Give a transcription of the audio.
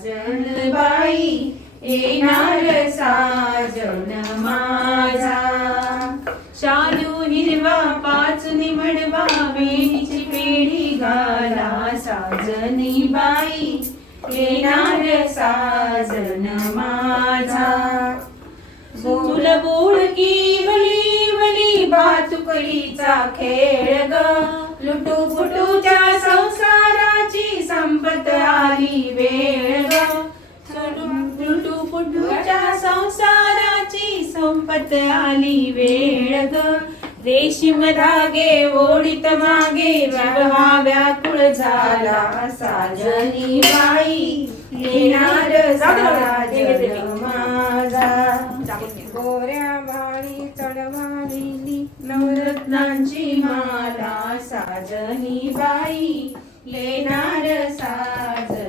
साजन बाई येणार साजन माझा शालू हिरवा पाचुनी मडवा वेणीची पेढी घाला साजनी बाई येणार साजन माझा फुल बोळकी वली वली भातुकलीचा खेळ ग लुटू फुटूच्या संसाराची संपत आली वेळ ग लुटू फुटूच्या संसाराची संपत आली वेळ ग रेशीम धागे ओढीत मागे जीव व्याकुळ झाला साजनी बाई येणार साजन माझा गोऱ्या माळी चढवालेली नवरत्नांची माला साजनी बाई येणार साजन